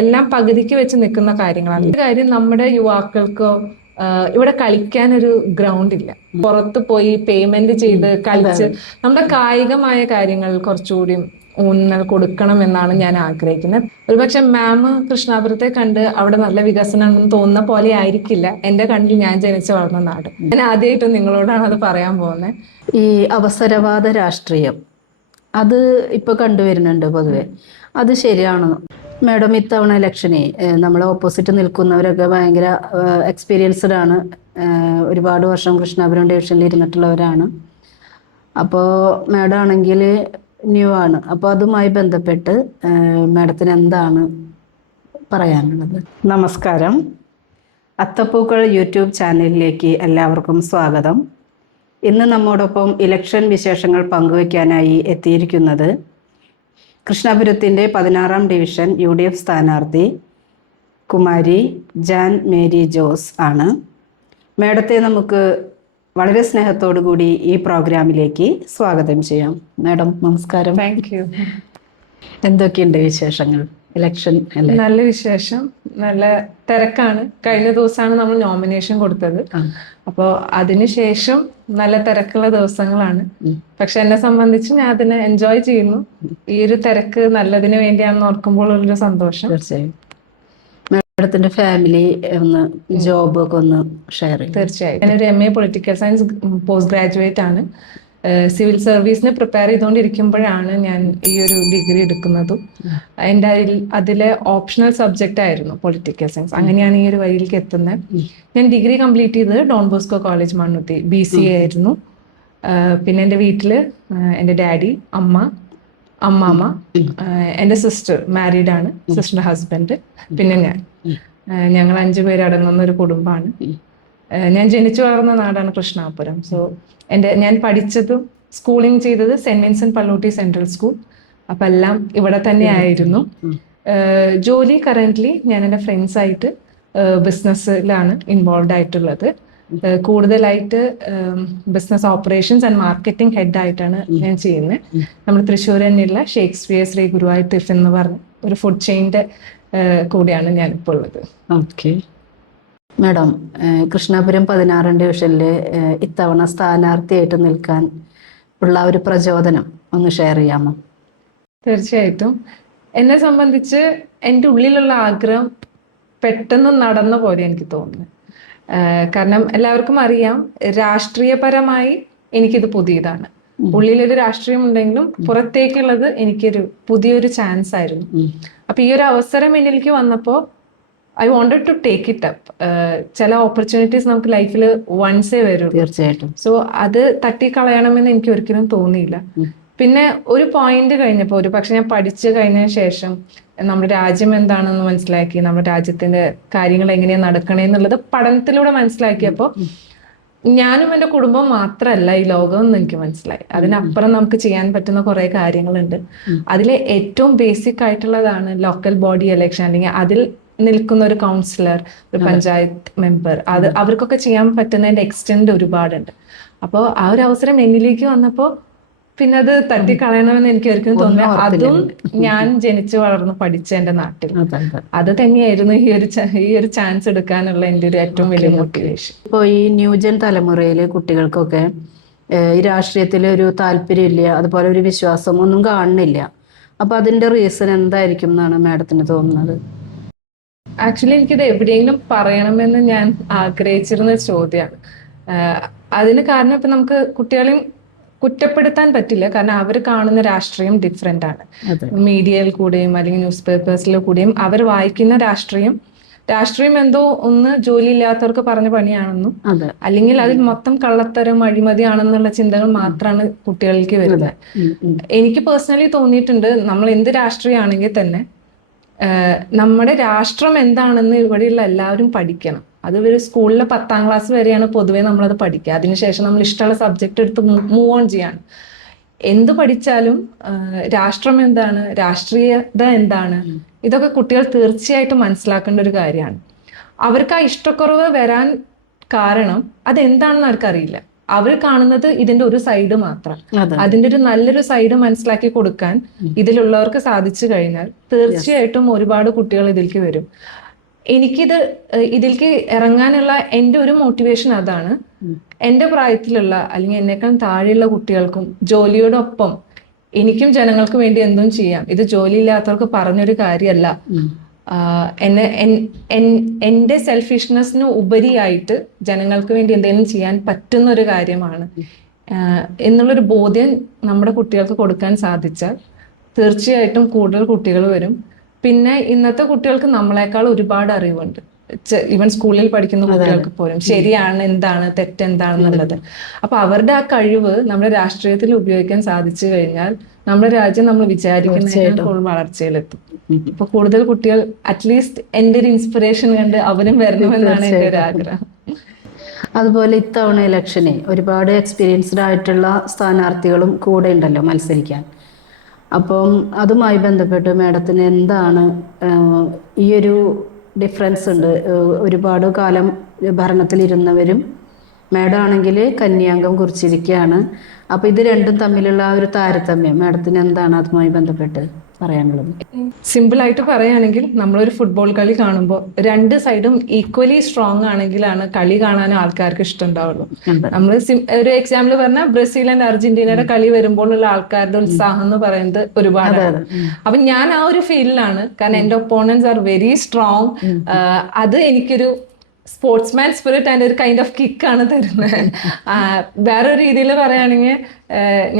എല്ലാം പകുതിക്ക് വെച്ച് നിൽക്കുന്ന കാര്യങ്ങളാണ്. ഈ കാര്യം നമ്മുടെ യുവാക്കൾക്ക് ഇവിടെ കളിക്കാൻ ഒരു ഗ്രൗണ്ട് ഇല്ല. പുറത്ത് പോയി പേയ്മെന്റ് ചെയ്ത് കളിച്ച് നമ്മുടെ കായികമായ കാര്യങ്ങൾ കുറച്ചുകൂടി ഊന്നൽ കൊടുക്കണം എന്നാണ് ഞാൻ ആഗ്രഹിക്കുന്നത്. ഒരുപക്ഷെ മാം കൃഷ്ണാപുരത്തെ കണ്ട് അവിടെ നല്ല വികസനം ഉണ്ടെന്ന് തോന്നുന്ന പോലെ ആയിരിക്കില്ല. എന്റെ കണ്ണിൽ ഞാൻ ജനിച്ചു വളർന്ന നാട്. ഞാൻ ആദ്യമായിട്ട് നിങ്ങളോടാണ് അത് പറയാൻ പോകുന്നത്. ഈ അവസരവാദ രാഷ്ട്രീയം അത് ഇപ്പൊ കണ്ടുവരുന്നുണ്ട് പൊതുവെ. അത് ശരിയാണോ? മാഡം ഇത്തവണ ഇലക്ഷനെ നമ്മളെ ഓപ്പോസിറ്റ് നിൽക്കുന്നവരൊക്കെ ഭയങ്കര എക്സ്പീരിയൻസ്ഡ് ആണ്. ഒരുപാട് വർഷം കൃഷ്ണാപുരം ഡിവിഷനിൽ ഇരുന്നിട്ടുള്ളവരാണ്. അപ്പോൾ മാഡം ആണെങ്കിൽ ന്യൂ ആണ്. അപ്പോൾ അതുമായി ബന്ധപ്പെട്ട് മാഡത്തിന് എന്താണ് പറയാനുള്ളത്? നമസ്കാരം. അത്തപ്പൂക്കൾ യൂട്യൂബ് ചാനലിലേക്ക് എല്ലാവർക്കും സ്വാഗതം. ഇന്ന് നമ്മോടൊപ്പം ഇലക്ഷൻ വിശേഷങ്ങൾ പങ്കുവയ്ക്കാനായി എത്തിയിരിക്കുന്നത് കൃഷ്ണപുരത്തിന്റെ പതിനാറാം ഡിവിഷൻ യു ഡി എഫ് സ്ഥാനാർത്ഥി കുമാരി ജാൻ മേരി ജോസ് ആണ്. മേഡത്തെ നമുക്ക് വളരെ സ്നേഹത്തോടു കൂടി ഈ പ്രോഗ്രാമിലേക്ക് സ്വാഗതം ചെയ്യാം. മാഡം നമസ്കാരം. താങ്ക് യു എന്തൊക്കെയുണ്ട് വിശേഷങ്ങൾ? ഇലക്ഷൻ നല്ല വിശേഷം. നല്ല തിരക്കാണ്. കഴിഞ്ഞ ദിവസമാണ് നമ്മൾ നോമിനേഷൻ കൊടുത്തത്. അപ്പോ അപ്പോൾ അതിനുശേഷം നല്ല തിരക്കുള്ള ദിവസങ്ങളാണ്. പക്ഷെ എന്നെ സംബന്ധിച്ച് ഞാൻ അതിനെ എൻജോയ് ചെയ്യുന്നു. ഈ ഒരു തിരക്ക് നല്ലതിന് വേണ്ടിയാണെന്ന് ഓർക്കുമ്പോൾ ഉള്ളൊരു സന്തോഷം. തീർച്ചയായും. മാഡത്തിന്റെ ഫാമിലി ഒന്ന് ജോബ് ഒക്കെ ഒന്ന് ഷെയർ ചെയ്യും. തീർച്ചയായും. ഞാനൊരു M A political science post graduate ആണ്. സിവിൽ സർവീസിന് പ്രിപ്പയർ ചെയ്തുകൊണ്ടിരിക്കുമ്പോഴാണ് ഞാൻ ഈ ഒരു ഡിഗ്രി എടുക്കുന്നതും. എന്റെ അതിൽ അതിലെ ഓപ്ഷണൽ സബ്ജക്റ്റ് ആയിരുന്നു പൊളിറ്റിക്കൽ സയൻസ് അങ്ങനെയാണ് ഈ ഒരു വഴിയിലേക്ക് എത്തുന്നത് ഞാൻ ഡിഗ്രി കംപ്ലീറ്റ് ചെയ്തത് Don Bosco college Mannuthy B C A ആയിരുന്നു. പിന്നെ എന്റെ വീട്ടിൽ എന്റെ ഡാഡി അമ്മ അമ്മാമ്മ എന്റെ സിസ്റ്റർ മാരീഡ് ആണ് സിസ്റ്ററിന്റെ ഹസ്ബൻഡ് പിന്നെ ഞാൻ. ഞങ്ങൾ അഞ്ചു പേരടങ്ങുന്ന ഒരു കുടുംബമാണ്. ഞാൻ ജനിച്ചു വളർന്ന നാടാണ് കൃഷ്ണാപുരം. സോ എന്റെ ഞാൻ പഠിച്ചതും സ്കൂളിംഗ് ചെയ്തത് Saint Vincent Pallotti central school അപ്പം എല്ലാം ഇവിടെ തന്നെ ആയിരുന്നു. ജോലി കറന്റ്ലി ഞാൻ എന്റെ ഫ്രണ്ട്സ് ആയിട്ട് ബിസിനസ്സിലാണ് ഇൻവോൾവ് ആയിട്ടുള്ളത്. കൂടുതലായിട്ട് business operations and marketing head ആയിട്ടാണ് ഞാൻ ചെയ്യുന്നത്. നമ്മൾ തൃശ്ശൂർ തന്നെയുള്ള ഷേക്സ്പിയർ ശ്രീ ഗുരുവായൂർ ടിഫ് എന്ന് പറഞ്ഞ ഒരു ഫുഡ് ചെയിന്റെ കൂടെയാണ് ഞാൻ ഇപ്പോൾ ഉള്ളത്. ഓക്കെ. മാഡം കൃഷ്ണാപുരം പതിനാറാം ഡിവിഷനിൽ ഇത്തവണ സ്ഥാനാർത്ഥിയായിട്ട് നിൽക്കാൻ ഉള്ള ഒരു പ്രചോദനം ഒന്ന് ഷെയർ ചെയ്യാമോ? തീർച്ചയായിട്ടും. എന്നെ സംബന്ധിച്ച് എന്റെ ഉള്ളിലുള്ള ആഗ്രഹം പെട്ടെന്ന് നടന്ന പോലെ എനിക്ക് തോന്നുന്നു. കാരണം എല്ലാവർക്കും അറിയാം രാഷ്ട്രീയപരമായി എനിക്കിത് പുതിയതാണ്. ഉള്ളിലൊരു രാഷ്ട്രീയം ഉണ്ടെങ്കിലും പുറത്തേക്കുള്ളത് എനിക്കൊരു പുതിയൊരു ചാൻസ് ആയിരുന്നു. അപ്പൊ ഈ ഒരു അവസരം എന്നിലേക്ക് വന്നപ്പോൾ I wanted to take it up ചില ഓപ്പർച്യൂണിറ്റീസ് നമുക്ക് ലൈഫിൽ വൺസേ വരും തീർച്ചയായിട്ടും. സോ അത് തട്ടിക്കളയണമെന്ന് എനിക്ക് ഒരിക്കലും തോന്നിയില്ല. പിന്നെ ഒരു പോയിന്റ് കഴിഞ്ഞപ്പോൾ ഒരു പക്ഷെ ഞാൻ പഠിച്ചു കഴിഞ്ഞതിന് ശേഷം നമ്മുടെ രാജ്യം എന്താണെന്ന് മനസ്സിലാക്കി നമ്മുടെ രാജ്യത്തിന്റെ കാര്യങ്ങൾ എങ്ങനെയാണ് നടക്കണേ എന്നുള്ളത് പഠനത്തിലൂടെ മനസ്സിലാക്കിയപ്പോൾ ഞാനും എന്റെ കുടുംബം മാത്രമല്ല ഈ ലോകം എന്ന് എനിക്ക് മനസ്സിലായി. അതിനപ്പുറം നമുക്ക് ചെയ്യാൻ പറ്റുന്ന കുറെ കാര്യങ്ങളുണ്ട്. അതിലെ ഏറ്റവും ബേസിക് ആയിട്ടുള്ളതാണ് ലോക്കൽ ബോഡി എലക്ഷൻ അല്ലെങ്കിൽ അതിൽ നിൽക്കുന്ന ഒരു കൗൺസിലർ ഒരു പഞ്ചായത്ത് മെമ്പർ അത് അവർക്കൊക്കെ ചെയ്യാൻ പറ്റുന്നതിന്റെ എക്സ്റ്റെൻഡ് ഒരുപാടുണ്ട്. അപ്പോൾ ആ ഒരു അവസരം എന്നിലേക്ക് വന്നപ്പോൾ പിന്നെ അത് തട്ടിക്കളയണമെന്ന് എനിക്ക് ഒരിക്കലും തോന്നി അതും ഞാൻ ജനിച്ചു വളർന്ന് പഠിച്ച എന്റെ നാട്ടിൽ. അതെ തന്നെയായിരുന്നു ഈ ഒരു ഈ ഒരു ചാൻസ് എടുക്കാനുള്ള എന്റെ ഒരു ഏറ്റവും വലിയ മോട്ടിവേഷൻ ഇപ്പോൾ ഈ ന്യൂജൻ തലമുറയിലെ കുട്ടികൾക്കൊക്കെ ഈ രാഷ്ട്രീയത്തിൽ ഒരു താല്പര്യമില്ല അതുപോലെ ഒരു വിശ്വാസം ഒന്നും കാണുന്നില്ല. അപ്പൊ അതിന്റെ റീസൺ എന്തായിരിക്കും എന്നാണ് മാഡത്തിന് തോന്നുന്നത്? ആക്ച്വലി എനിക്കിത് എവിടെയെങ്കിലും പറയണമെന്ന് ഞാൻ ആഗ്രഹിച്ചിരുന്ന ചോദ്യമാണ് അതിന് കാരണം ഇപ്പൊ നമുക്ക് കുട്ടികളെയും കുറ്റപ്പെടുത്താൻ പറ്റില്ല. കാരണം അവർ കാണുന്ന രാഷ്ട്രീയം ഡിഫറെന്റ് ആണ്. മീഡിയയിൽ കൂടെയും അല്ലെങ്കിൽ ന്യൂസ് പേപ്പേഴ്സിൽ കൂടെയും അവർ വായിക്കുന്ന രാഷ്ട്രീയം രാഷ്ട്രീയം എന്തോ ഒന്ന് ജോലി ഇല്ലാത്തവർക്ക് പറഞ്ഞ പണിയാണെന്നും അല്ലെങ്കിൽ അതിൽ മൊത്തം കള്ളത്തരം അഴിമതിയാണെന്നുള്ള ചിന്തകൾ മാത്രമാണ് കുട്ടികൾക്ക് വരുന്നത്. എനിക്ക് പേഴ്സണലി തോന്നിയിട്ടുണ്ട് നമ്മൾ എന്ത് രാഷ്ട്രീയമാണെങ്കിൽ തന്നെ നമ്മുടെ രാഷ്ട്രം എന്താണെന്ന് ഇവിടെയുള്ള എല്ലാവരും പഠിക്കണം. അത് ഒരു സ്കൂളിലെ പത്താം ക്ലാസ് വരെയാണ് പൊതുവേ നമ്മളത് പഠിക്കുക. അതിനുശേഷം നമ്മൾ ഇഷ്ടമുള്ള സബ്ജക്റ്റ് എടുത്ത് മൂവ് ഓൺ ചെയ്യാണ്. എന്ത് പഠിച്ചാലും രാഷ്ട്രം എന്താണ്? രാഷ്ട്രീയത എന്താണ്? ഇതൊക്കെ കുട്ടികൾ തീർച്ചയായിട്ടും മനസ്സിലാക്കേണ്ട ഒരു കാര്യമാണ്. അവർക്ക് ആ ഇഷ്ടക്കുറവ് വരാൻ കാരണം അതെന്താണെന്ന് അവർക്കറിയില്ല അവർ കാണുന്നത് ഇതിന്റെ ഒരു സൈഡ് മാത്രം. അതെ. അതിന്റെ ഒരു നല്ലൊരു സൈഡ് മനസ്സിലാക്കി കൊടുക്കാൻ ഇതിലുള്ളവർക്ക് സാധിച്ചു കഴിഞ്ഞാൽ തീർച്ചയായിട്ടും ഒരുപാട് കുട്ടികൾ ഇതിലേക്ക് വരും. എനിക്കിത് ഇതിലേക്ക് ഇറങ്ങാനുള്ള എന്റെ ഒരു മോട്ടിവേഷൻ അതാണ്. എന്റെ പ്രായത്തിലുള്ള അല്ലെങ്കിൽ എന്നേക്കാൾ താഴെയുള്ള കുട്ടികൾക്കും ജോലിയോടൊപ്പം എനിക്കും ജനങ്ങൾക്ക് വേണ്ടി എന്തും ചെയ്യാം. ഇത് ജോലി ഇല്ലാത്തവർക്ക് പറഞ്ഞൊരു കാര്യമല്ല. എന്നെ എൻ- എൻ- എന്റെ സെൽഫിഷ്നെസ്സിന് ഉപരിയായിട്ട് ജനങ്ങൾക്ക് വേണ്ടി എന്തെങ്കിലും ചെയ്യാൻ പറ്റുന്ന ഒരു കാര്യമാണ് എന്നുള്ളൊരു ബോധ്യം നമ്മുടെ കുട്ടികൾക്ക് കൊടുക്കാൻ സാധിച്ചാൽ തീർച്ചയായിട്ടും കൂടുതൽ കുട്ടികൾ വരും. പിന്നെ ഇന്നത്തെ കുട്ടികൾക്ക് നമ്മളെക്കാൾ ഒരുപാട് അറിവുണ്ട്. ഇവൻ സ്കൂളിൽ പഠിക്കുന്ന കുട്ടികൾക്ക് പോലും ശരിയാണ് എന്താണ് തെറ്റെന്താണെന്നുള്ളത്. അപ്പൊ അവരുടെ ആ കഴിവ് നമ്മുടെ രാഷ്ട്രീയത്തിൽ ഉപയോഗിക്കാൻ സാധിച്ചു കഴിഞ്ഞാൽ നമ്മുടെ രാജ്യം നമ്മൾ വിചാരിക്കുന്ന വളർച്ചയിലെത്തും. ഇപ്പൊ കൂടുതൽ കുട്ടികൾ അറ്റ്ലീസ്റ്റ് എന്റെ ഒരു ഇൻസ്പിറേഷൻ കണ്ട് അവരും വരണമെന്നാണ് എന്റെ ഒരു ആഗ്രഹം. അതുപോലെ ഇത്തവണ ഇലക്ഷനെ ഒരുപാട് എക്സ്പീരിയൻസ്ഡ് ആയിട്ടുള്ള സ്ഥാനാർത്ഥികളും കൂടെ ഉണ്ടല്ലോ മത്സരിക്കാൻ. അപ്പം അതുമായി ബന്ധപ്പെട്ട് മാഡത്തിന് എന്താണ് ഈയൊരു ഈ ഒരു ഡിഫറൻസ് ഉണ്ട്? ഒരുപാട് കാലം ഭരണത്തിലിരുന്നവരും മാഡം ആണെങ്കിൽ കന്യാംഗം കുറിച്ചിരിക്കുകയാണ് അപ്പോൾ ഇത് രണ്ടും തമ്മിലുള്ള ആ ഒരു താരതമ്യം മാഡത്തിന് എന്താണ് അതുമായി ബന്ധപ്പെട്ട് പറയാനുള്ളത്? സിമ്പിൾ ആയിട്ട് പറയുകയാണെങ്കിൽ നമ്മളൊരു ഫുട്ബോൾ കളി കാണുമ്പോൾ രണ്ട് സൈഡും ഈക്വലി സ്ട്രോങ് ആണെങ്കിലാണ് കളി കാണാൻ ആൾക്കാർക്ക് ഇഷ്ടം ഉണ്ടാവുള്ളൂ നമ്മൾ ഒരു എക്സാമ്പിൾ പറഞ്ഞാൽ ബ്രസീൽ ആൻഡ് അർജന്റീനയുടെ കളി വരുമ്പോഴുള്ള ആൾക്കാരുടെ ഉത്സാഹം എന്ന് പറയുന്നത് ഒരുപാടാണ്. അപ്പൊ ഞാൻ ആ ഒരു ഫീൽഡിലാണ് കാരണം എന്റെ ഒപ്പോണൻസ് ആർ വെരി സ്ട്രോങ് അത് എനിക്കൊരു സ്പോർട്സ്മാൻ സ്പിരിറ്റ് അതിന്റെ ഒരു കൈൻഡ് ഓഫ് കിക്കാണ് തരുന്നത്. വേറൊരു രീതിയിൽ പറയുകയാണെങ്കിൽ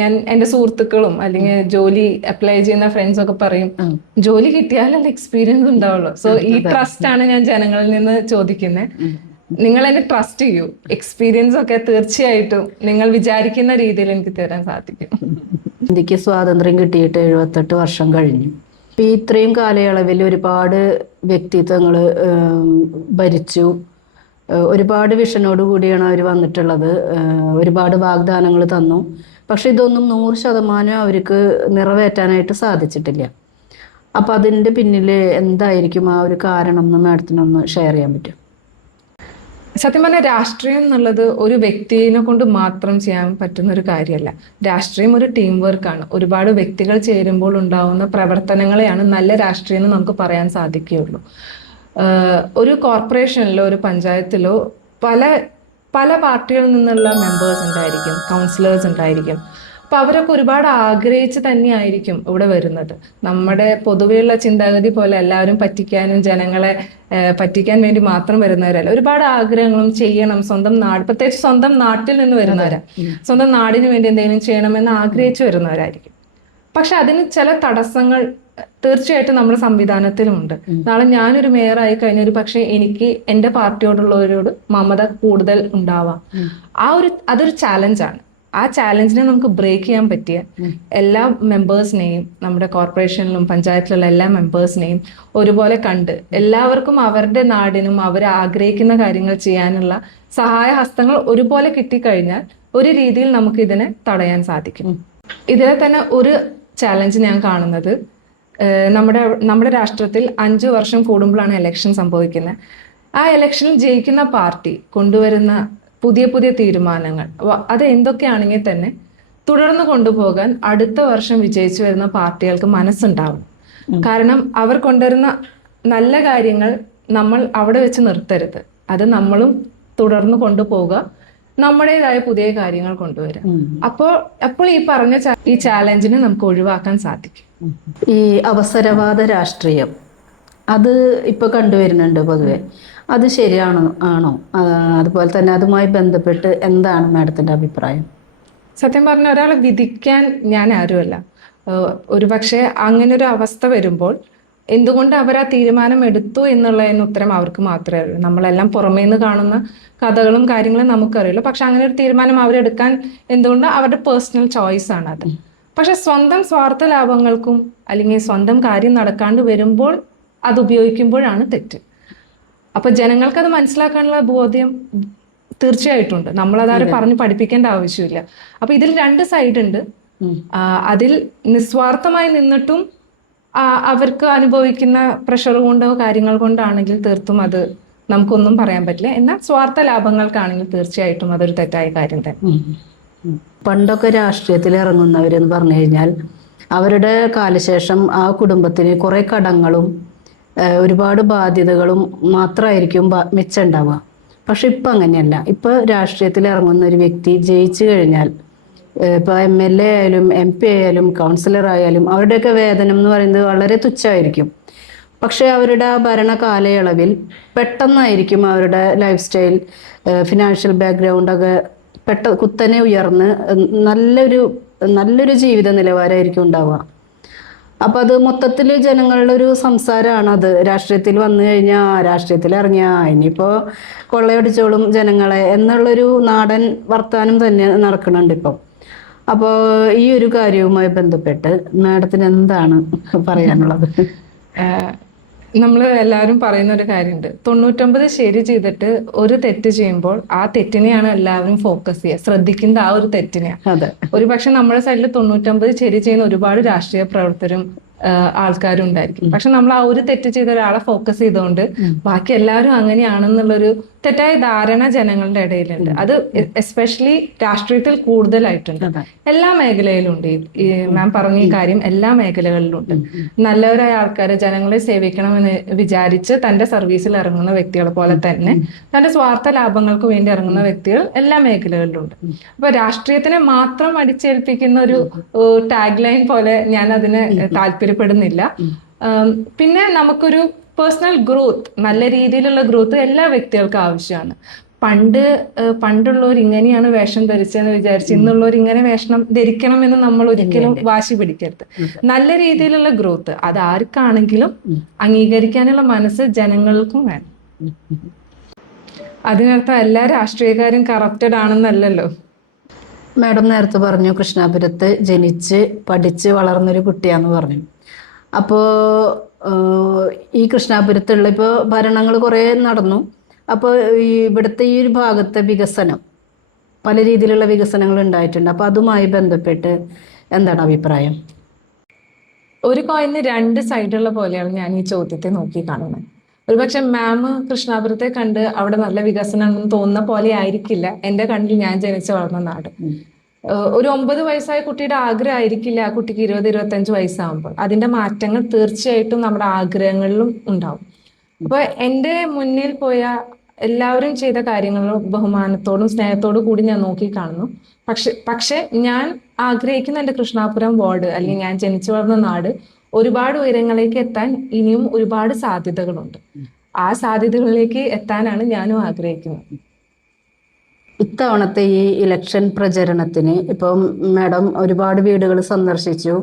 ഞാൻ എന്റെ സുഹൃത്തുക്കളും അല്ലെങ്കിൽ ജോലി അപ്ലൈ ചെയ്യുന്ന ഫ്രണ്ട്സ് ഒക്കെ പറയും ജോലി കിട്ടിയാലല്ല എക്സ്പീരിയൻസ് ഉണ്ടാവുള്ളൂ. സോ ഈ ട്രസ്റ്റ് ആണ് ഞാൻ ജനങ്ങളിൽ നിന്ന് ചോദിക്കുന്നത് നിങ്ങൾ എന്നെ ട്രസ്റ്റ് ചെയ്യൂ. എക്സ്പീരിയൻസ് ഒക്കെ തീർച്ചയായിട്ടും നിങ്ങൾ വിചാരിക്കുന്ന രീതിയിൽ എനിക്ക് തരാൻ സാധിക്കും. ഇന്ത്യയ്ക്ക് സ്വാതന്ത്ര്യം കിട്ടിയിട്ട് എഴുപത്തെട്ട് വർഷം കഴിഞ്ഞു. ഇത്രയും കാലയളവിൽ ഒരുപാട് വ്യക്തിത്വങ്ങൾ ഭരിച്ചു. ഒരുപാട് വിഷനോട് കൂടിയാണ് അവർ വന്നിട്ടുള്ളത്. ഒരുപാട് വാഗ്ദാനങ്ങൾ തന്നു. പക്ഷെ ഇതൊന്നും നൂറ് ശതമാനം അവർക്ക് നിറവേറ്റാനായിട്ട് സാധിച്ചിട്ടില്ല. അപ്പൊ അതിന്റെ പിന്നിൽ എന്തായിരിക്കും ആ ഒരു കാരണം എന്ന് മാഡത്തിനൊന്ന് ഷെയർ ചെയ്യാൻ പറ്റും. സത്യം പറഞ്ഞാൽ രാഷ്ട്രീയം എന്നുള്ളത് ഒരു വ്യക്തിനെ കൊണ്ട് മാത്രം ചെയ്യാൻ പറ്റുന്ന ഒരു കാര്യമല്ല രാഷ്ട്രീയം ഒരു ടീം വർക്കാണ് ഒരുപാട് വ്യക്തികൾ ചേരുമ്പോൾ ഉണ്ടാവുന്ന പ്രവർത്തനങ്ങളെയാണ് നല്ല രാഷ്ട്രീയം എന്ന് നമുക്ക് പറയാൻ സാധിക്കുകയുള്ളൂ. ഒരു കോർപ്പറേഷനിലോ ഒരു പഞ്ചായത്തിലോ പല പല പാർട്ടികളിൽ നിന്നുള്ള മെമ്പേഴ്സ് ഉണ്ടായിരിക്കും കൗൺസിലേഴ്സ് ഉണ്ടായിരിക്കും. അപ്പൊ അവരൊക്കെ ഒരുപാട് ആഗ്രഹിച്ച് തന്നെയായിരിക്കും ഇവിടെ വരുന്നത്. നമ്മുടെ പൊതുവെയുള്ള ചിന്താഗതി പോലെ എല്ലാവരും പറ്റിക്കാനും ജനങ്ങളെ പറ്റിക്കാൻ വേണ്ടി മാത്രം വരുന്നവരല്ല. ഒരുപാട് ആഗ്രഹങ്ങളും ചെയ്യണം. സ്വന്തം നാട് പ്രത്യേകിച്ച് സ്വന്തം നാട്ടിൽ നിന്ന് വരുന്നവരാ. സ്വന്തം നാടിന് വേണ്ടി എന്തെങ്കിലും ചെയ്യണമെന്ന് ആഗ്രഹിച്ചു വരുന്നവരായിരിക്കും. പക്ഷെ അതിന് ചില തടസ്സങ്ങൾ തീർച്ചയായിട്ടും നമ്മുടെ സംവിധാനത്തിലുമുണ്ട്. നാളെ ഞാനൊരു മേയറായി കഴിഞ്ഞ ഒരു പക്ഷേ എനിക്ക് എന്റെ പാർട്ടിയോടുള്ളവരോട് മമത കൂടുതൽ ഉണ്ടാവാം. ആ ഒരു അതൊരു ചാലഞ്ചാണ്. ആ ചാലഞ്ചിനെ നമുക്ക് ബ്രേക്ക് ചെയ്യാൻ പറ്റിയ എല്ലാ മെമ്പേഴ്സിനെയും നമ്മുടെ കോർപ്പറേഷനിലും പഞ്ചായത്തിലുള്ള എല്ലാ മെമ്പേഴ്സിനെയും ഒരുപോലെ കണ്ട് എല്ലാവർക്കും അവരുടെ നാടിനും അവർ ആഗ്രഹിക്കുന്ന കാര്യങ്ങൾ ചെയ്യാനുള്ള സഹായ ഹസ്തങ്ങൾ ഒരുപോലെ കിട്ടിക്കഴിഞ്ഞാൽ ഒരു രീതിയിൽ നമുക്ക് ഇതിനെ തടയാൻ സാധിക്കും. ഇതിലെ തന്നെ ഒരു ചാലഞ്ച് ഞാൻ കാണുന്നത്. നമ്മുടെ നമ്മുടെ രാഷ്ട്രത്തിൽ അഞ്ചു വർഷം കൂടുമ്പോഴാണ് ഇലക്ഷൻ സംഭവിക്കുന്നത് ആ ഇലക്ഷനിൽ ജയിക്കുന്ന പാർട്ടി കൊണ്ടുവരുന്ന പുതിയ പുതിയ തീരുമാനങ്ങൾ അത് എന്തൊക്കെയാണെങ്കിൽ തന്നെ തുടർന്ന് കൊണ്ടുപോകാൻ അടുത്ത വർഷം വിജയിച്ചു വരുന്ന പാർട്ടികൾക്ക് മനസ്സുണ്ടാവും. കാരണം അവർ കൊണ്ടുവരുന്ന നല്ല കാര്യങ്ങൾ നമ്മൾ അവിടെ വെച്ച് നിർത്തരുത്. അത് നമ്മളും തുടർന്ന് കൊണ്ടുപോകുക നമ്മുടേതായ പുതിയ കാര്യങ്ങൾ കൊണ്ടുവരാം. അപ്പോൾ അപ്പോൾ ഈ പറഞ്ഞ ഈ ചാലഞ്ചിനെ നമുക്ക് ഒഴിവാക്കാൻ സാധിക്കും. ഈ അവസരവാദ രാഷ്ട്രീയം അത് ഇപ്പൊ കണ്ടുവരുന്നുണ്ട് പൊതുവെ. അത് ശരിയാണോ ആണോ? അതുപോലെ തന്നെ അതുമായി ബന്ധപ്പെട്ട് എന്താണ് മാഡത്തിന്റെ അഭിപ്രായം? സത്യം പറഞ്ഞ ഒരാളെ വിധിക്കാൻ ഞാൻ ആരുമല്ല. ഒരു ഒരുപക്ഷെ അങ്ങനെ ഒരു അവസ്ഥ വരുമ്പോൾ എന്തുകൊണ്ട് അവർ ആ തീരുമാനം എടുത്തു എന്നുള്ളതിന് ഉത്തരം അവർക്ക് മാത്രമേ അറിയൂ നമ്മളെല്ലാം പുറമേ നിന്ന് കാണുന്ന കഥകളും കാര്യങ്ങളും നമുക്കറിയില്ല പക്ഷെ അങ്ങനെ ഒരു തീരുമാനം അവരെടുക്കാൻ എന്തുകൊണ്ട് അവരുടെ പേഴ്സണൽ ചോയ്സ് ആണ് അത് പക്ഷെ സ്വന്തം സ്വാർത്ഥ ലാഭങ്ങൾക്കും അല്ലെങ്കിൽ സ്വന്തം കാര്യം നടക്കാണ്ട് വരുമ്പോൾ അത് ഉപയോഗിക്കുമ്പോഴാണ് തെറ്റ്. അപ്പൊ ജനങ്ങൾക്ക് അത് മനസ്സിലാക്കാനുള്ള ബോധ്യം തീർച്ചയായിട്ടുണ്ട്. നമ്മളതാരും പറഞ്ഞ് പഠിപ്പിക്കേണ്ട ആവശ്യമില്ല. അപ്പൊ ഇതിൽ രണ്ട് സൈഡ് ഉണ്ട്. അതിൽ നിസ്വാർത്ഥമായി നിന്നിട്ടും അവർക്ക് അനുഭവിക്കുന്ന പ്രഷർ കൊണ്ടോ കാര്യങ്ങൾ കൊണ്ടാണെങ്കിൽ തീർത്തും അത് നമുക്കൊന്നും പറയാൻ പറ്റില്ല. എന്നാൽ സ്വാർത്ഥ ലാഭങ്ങൾക്കാണെങ്കിൽ തീർച്ചയായിട്ടും അതൊരു തെറ്റായ കാര്യം തന്നെ. പണ്ടൊക്കെ രാഷ്ട്രീയത്തിൽ ഇറങ്ങുന്നവരെന്ന് പറഞ്ഞു കഴിഞ്ഞാൽ അവരുടെ കാലശേഷം ആ കുടുംബത്തിന് കുറെ കടങ്ങളും ഒരുപാട് ബാധ്യതകളും മാത്രമായിരിക്കും ബ- മിച്ചം ഉണ്ടാവുക. പക്ഷെ ഇപ്പം അങ്ങനെയല്ല. ഇപ്പൊ രാഷ്ട്രീയത്തിൽ ഇറങ്ങുന്ന ഒരു വ്യക്തി ജയിച്ചു കഴിഞ്ഞാൽ ഇപ്പൊ എം എൽ എ ആയാലും എം പി ആയാലും കൗൺസിലർ ആയാലും അവരുടെയൊക്കെ വേതനം എന്ന് പറയുന്നത് വളരെ തുച്ഛമായിരിക്കും. പക്ഷെ അവരുടെ ആ ഭരണ കാലയളവിൽ പെട്ടെന്നായിരിക്കും അവരുടെ ലൈഫ് സ്റ്റൈൽ ഫിനാൻഷ്യൽ ബാക്ക്ഗ്രൗണ്ട് ഒക്കെ പെട്ട കുത്തനെ ഉയർന്ന് നല്ലൊരു നല്ലൊരു ജീവിത നിലവാരമായിരിക്കും ഉണ്ടാവുക. അപ്പൊ അത് മൊത്തത്തിൽ ജനങ്ങളുടെ ഒരു സംസാരമാണ് അത്. രാഷ്ട്രീയത്തിൽ വന്നു കഴിഞ്ഞാൽ രാഷ്ട്രീയത്തിൽ ഇറങ്ങിയാ ഇനിയിപ്പോ കൊള്ളയടിച്ചോളും ജനങ്ങളെ. എന്നുള്ളൊരു നാടൻ വർത്താനം തന്നെ നടക്കുന്നുണ്ട് ഇപ്പം. അപ്പോൾ ഈ ഒരു കാര്യവുമായി ബന്ധപ്പെട്ട് മാഡത്തിന് എന്താണ് പറയാനുള്ളത്? നമ്മൾ എല്ലാവരും പറയുന്ന ഒരു കാര്യമുണ്ട്. തൊണ്ണൂറ്റൊമ്പത് ശരി ചെയ്തിട്ട് ഒരു തെറ്റ് ചെയ്യുമ്പോൾ ആ തെറ്റിനെയാണ് എല്ലാവരും ഫോക്കസ് ചെയ്യുക. ശ്രദ്ധിക്കുന്നത് ആ ഒരു തെറ്റിനെയാണ് അതെ. ഒരു പക്ഷെ നമ്മുടെ സൈഡിൽ തൊണ്ണൂറ്റൊമ്പത് ശരി ചെയ്യുന്ന ഒരുപാട് രാഷ്ട്രീയ പ്രവർത്തകരും ആൾക്കാരും ഉണ്ടായിരിക്കും. പക്ഷെ നമ്മൾ ആ ഒരു തെറ്റ് ചെയ്ത ഒരാളെ ഫോക്കസ് ചെയ്തുകൊണ്ട് ബാക്കി എല്ലാവരും അങ്ങനെയാണെന്നുള്ളൊരു തെറ്റായ ധാരണ ജനങ്ങളുടെ ഇടയിലുണ്ട്. അത് എസ്പെഷ്യലി രാഷ്ട്രീയത്തിൽ കൂടുതലായിട്ടുണ്ട്. എല്ലാ മേഖലയിലും ഉണ്ട് ഈ- ഈ മാം പറഞ്ഞ ഈ കാര്യം എല്ലാ മേഖലകളിലുണ്ട്. നല്ലവരായ ആൾക്കാരെ ജനങ്ങളെ സേവിക്കണമെന്ന് വിചാരിച്ച് തന്റെ സർവീസിൽ ഇറങ്ങുന്ന വ്യക്തികളെ പോലെ തന്നെ തന്റെ സ്വാർത്ഥ ലാഭങ്ങൾക്ക് വേണ്ടി ഇറങ്ങുന്ന വ്യക്തികൾ എല്ലാ മേഖലകളിലുണ്ട്. അപ്പൊ രാഷ്ട്രീയത്തിനെ മാത്രം അടിച്ചേൽപ്പിക്കുന്ന ഒരു ടാഗ് ലൈൻ പോലെ ഞാൻ അതിന് താല്പര്യപ്പെടുന്നില്ല. പിന്നെ നമുക്കൊരു പേഴ്സണൽ ഗ്രോത്ത് നല്ല രീതിയിലുള്ള ഗ്രോത്ത് എല്ലാ വ്യക്തികൾക്കും ആവശ്യമാണ്. പണ്ട് പണ്ടുള്ളവർ ഇങ്ങനെയാണ് വേഷം ധരിച്ചതെന്ന് വിചാരിച്ചു ഇന്നുള്ളവർ ഇങ്ങനെ വേഷം ധരിക്കണം എന്ന് നമ്മൾ ഒരിക്കലും വാശി പിടിക്കരുത്. നല്ല രീതിയിലുള്ള ഗ്രോത്ത് അത് ആർക്കാണെങ്കിലും അംഗീകരിക്കാനുള്ള മനസ്സ് ജനങ്ങൾക്കും വേണം. അതിനർത്ഥം എല്ലാ രാഷ്ട്രീയക്കാരും കറപ്റ്റഡ് ആണെന്നല്ലല്ലോ. മാഡം നേരത്തെ പറഞ്ഞു കൃഷ്ണാപുരത്ത് ജനിച്ച് പഠിച്ച് വളർന്നൊരു കുട്ടിയാന്ന് പറഞ്ഞു. അപ്പോൾ ഈ കൃഷ്ണാപുരത്തുള്ള ഇപ്പോൾ ഭരണങ്ങൾ കുറേ നടന്നു. അപ്പോൾ ഈ ഇവിടുത്തെ ഈ ഒരു ഭാഗത്തെ വികസനം പല രീതിയിലുള്ള വികസനങ്ങൾ ഉണ്ടായിട്ടുണ്ട്. അപ്പോൾ അതുമായി ബന്ധപ്പെട്ട് എന്താണ് അഭിപ്രായം? ഒരു കോയിന് രണ്ട് സൈഡുള്ള പോലെയാണ് ഞാൻ ഈ ചോദ്യത്തെ നോക്കി കാണുന്നത്. ഒരുപക്ഷെ മാം കൃഷ്ണാപുരത്തെ കണ്ട് അവിടെ നല്ല വികസനം തോന്നുന്ന പോലെ ആയിരിക്കില്ല. എന്റെ കണ്ണിൽ ഞാൻ ജനിച്ചു വളർന്ന നാട്. ഒരു ഒമ്പത് വയസ്സായ കുട്ടിയുടെ ആഗ്രഹം ആയിരിക്കില്ല ആ കുട്ടിക്ക് ഇരുപത് ഇരുപത്തഞ്ച് വയസ്സാകുമ്പോൾ അതിന്റെ മാറ്റങ്ങൾ തീർച്ചയായിട്ടും നമ്മുടെ ആഗ്രഹങ്ങളിലും ഉണ്ടാവും. അപ്പൊ എന്റെ മുന്നിൽ പോയ എല്ലാവരും ചെയ്ത കാര്യങ്ങളും ബഹുമാനത്തോടും സ്നേഹത്തോടും കൂടി ഞാൻ നോക്കി കാണുന്നു പക്ഷെ പക്ഷെ ഞാൻ ആഗ്രഹിക്കുന്ന എന്റെ കൃഷ്ണാപുരം വാർഡ് അല്ലെങ്കിൽ ഞാൻ ജനിച്ചു വളർന്ന നാട് ഒരുപാട് ഉയരങ്ങളിലേക്ക് എത്താൻ ഇനിയും ഒരുപാട് സാധ്യതകളുണ്ട്. ആ സാധ്യതകളിലേക്ക് എത്താനാണ് ഞാനും ആഗ്രഹിക്കുന്നത്. ഇത്തവണത്തെ ഈ ഇലക്ഷൻ പ്രചരണത്തിന് ഇപ്പം മാഡം ഒരുപാട് വീടുകൾ സന്ദർശിച്ചു.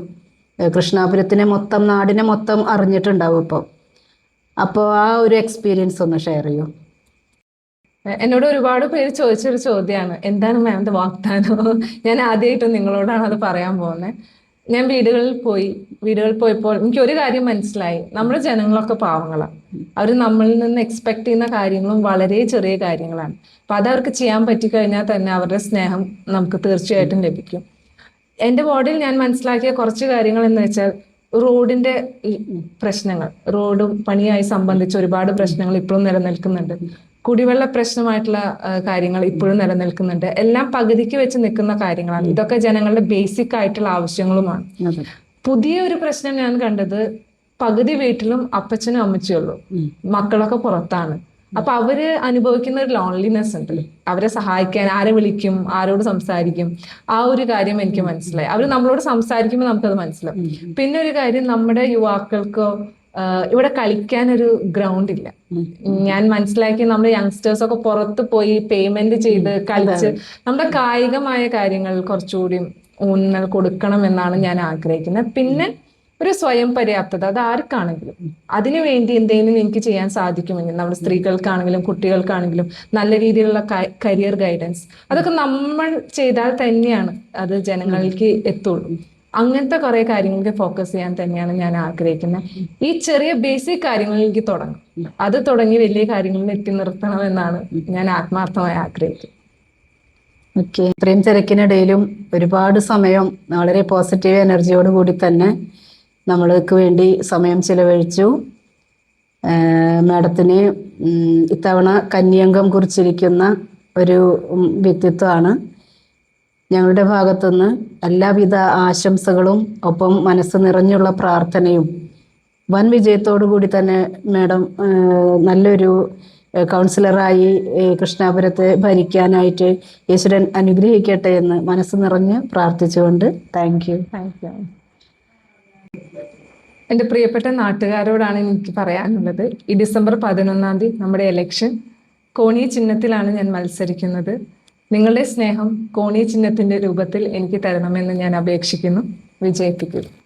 കൃഷ്ണാപുരത്തിനെ മൊത്തം നാടിനെ മൊത്തം അറിഞ്ഞിട്ടുണ്ടാവും ഇപ്പം. അപ്പോൾ ആ ഒരു എക്സ്പീരിയൻസ് ഒന്ന് ഷെയർ ചെയ്യൂ. എന്നോട് ഒരുപാട് പേര് ചോദിച്ചൊരു ചോദ്യമാണ് എന്താണ് മാമിന്റെ വാഗ്ദാനം? ഞാൻ ആദ്യമായിട്ട് നിങ്ങളോടാണ് അത് പറയാൻ പോകുന്നത് ഞാൻ വീടുകളിൽ പോയി വീടുകളിൽ പോയപ്പോൾ എനിക്ക് ഒരു കാര്യം മനസ്സിലായി. നമ്മുടെ ജനങ്ങളൊക്കെ പാവങ്ങളാണ് അവർ നമ്മളിൽ നിന്ന് എക്സ്പെക്ട് ചെയ്യുന്ന കാര്യങ്ങളും വളരെ ചെറിയ കാര്യങ്ങളാണ്. അപ്പൊ അത് അവർക്ക് ചെയ്യാൻ പറ്റിക്കഴിഞ്ഞാൽ തന്നെ അവരുടെ സ്നേഹം നമുക്ക് തീർച്ചയായിട്ടും ലഭിക്കും. എന്റെ വാർഡിൽ ഞാൻ മനസ്സിലാക്കിയ കുറച്ച് കാര്യങ്ങൾ എന്ന് വെച്ചാൽ റോഡിന്റെ പ്രശ്നങ്ങൾ റോഡും പണിയായി സംബന്ധിച്ച് ഒരുപാട് പ്രശ്നങ്ങൾ ഇപ്പോഴും നിലനിൽക്കുന്നുണ്ട്. കുടിവെള്ള പ്രശ്നമായിട്ടുള്ള കാര്യങ്ങൾ ഇപ്പോഴും നിലനിൽക്കുന്നുണ്ട്. എല്ലാം പകുതിക്ക് വെച്ച് നിൽക്കുന്ന കാര്യങ്ങളാണ്. ഇതൊക്കെ ജനങ്ങളുടെ ബേസിക് ആയിട്ടുള്ള ആവശ്യങ്ങളുമാണ്. പുതിയ ഒരു പ്രശ്നം ഞാൻ കണ്ടത് പകുതി വീട്ടിലും അപ്പച്ചനും അമ്മച്ചുള്ളൂ മക്കളൊക്കെ പുറത്താണ്. അപ്പൊ അവർ അനുഭവിക്കുന്ന ഒരു ലോൺലിനെസ് ഉണ്ട്. അവരെ സഹായിക്കാൻ ആരെ വിളിക്കും ആരോട് സംസാരിക്കും. ആ ഒരു കാര്യം എനിക്ക് മനസ്സിലായി. അവർ നമ്മളോട് സംസാരിക്കുമ്പോൾ നമുക്കത് മനസ്സിലാവും. പിന്നെ ഒരു കാര്യം നമ്മുടെ യുവാക്കൾക്കോ ഇവിടെ കളിക്കാൻ ഒരു ഗ്രൗണ്ട് ഇല്ല ഞാൻ മനസ്സിലാക്കി നമ്മുടെ യങ്സ്റ്റേഴ്സ് ഒക്കെ പുറത്ത് പോയി പേയ്മെന്റ് ചെയ്ത് കളിച്ച് നമ്മുടെ കായികമായ കാര്യങ്ങൾ കുറച്ചുകൂടി ഊന്നൽ കൊടുക്കണം എന്നാണ് ഞാൻ ആഗ്രഹിക്കുന്നത്. പിന്നെ ഒരു സ്വയം പര്യാപ്തത അത് ആർക്കാണെങ്കിലും. അതിനുവേണ്ടി എന്തെങ്കിലും എനിക്ക് ചെയ്യാൻ സാധിക്കുമെങ്കിൽ നമ്മുടെ സ്ത്രീകൾക്കാണെങ്കിലും കുട്ടികൾക്കാണെങ്കിലും നല്ല രീതിയിലുള്ള കരിയർ ഗൈഡൻസ് അതൊക്കെ നമ്മൾ ചെയ്താൽ തന്നെയാണ് അത് ജനങ്ങൾക്ക് എത്തുള്ളൂ. അങ്ങനത്തെ കുറെ കാര്യങ്ങൾക്ക് ഫോക്കസ് ചെയ്യാൻ തന്നെയാണ് ഞാൻ ആഗ്രഹിക്കുന്നത് ഈ ചെറിയ ബേസിക് കാര്യങ്ങളിലേക്ക് തുടങ്ങും അത് തുടങ്ങി വലിയ കാര്യങ്ങളിൽ എത്തി നിർത്തണം എന്നാണ് ഞാൻ ആത്മാർത്ഥമായി ആഗ്രഹിക്കുന്നത്. ഓക്കെ ഇത്രയും തിരക്കിനിടയിലും ഒരുപാട് സമയം വളരെ പോസിറ്റീവ് എനർജിയോട് കൂടി തന്നെ നമ്മൾക്ക് വേണ്ടി സമയം ചിലവഴിച്ചു. മാഡത്തിന് ഇത്തവണ കന്യംഗം കുറിച്ചിരിക്കുന്ന ഒരു വ്യക്തിത്വമാണ്. ഞങ്ങളുടെ ഭാഗത്തുനിന്ന് എല്ലാവിധ ആശംസകളും ഒപ്പം മനസ്സ് നിറഞ്ഞുള്ള പ്രാർത്ഥനയും വൻ വിജയത്തോടു കൂടി തന്നെ മാഡം നല്ലൊരു കൗൺസിലറായി കൃഷ്ണാപുരത്തെ ഭരിക്കാനായിട്ട് ഈശ്വരൻ അനുഗ്രഹിക്കട്ടെ എന്ന് മനസ്സ് നിറഞ്ഞ് പ്രാർത്ഥിച്ചുകൊണ്ട് താങ്ക് യു താങ്ക് യു എന്റെ പ്രിയപ്പെട്ട നാട്ടുകാരോടാണ് എനിക്ക് പറയാനുള്ളത്. ഈ ഡിസംബർ പതിനൊന്നാം തീയതി നമ്മുടെ എലക്ഷൻ കോണി ചിഹ്നത്തിലാണ് ഞാൻ മത്സരിക്കുന്നത്. നിങ്ങളുടെ സ്നേഹം കോണി ചിഹ്നത്തിന്റെ രൂപത്തിൽ എനിക്ക് തരണമെന്ന് ഞാൻ അപേക്ഷിക്കുന്നു. വിജയിപ്പിക്കുന്നു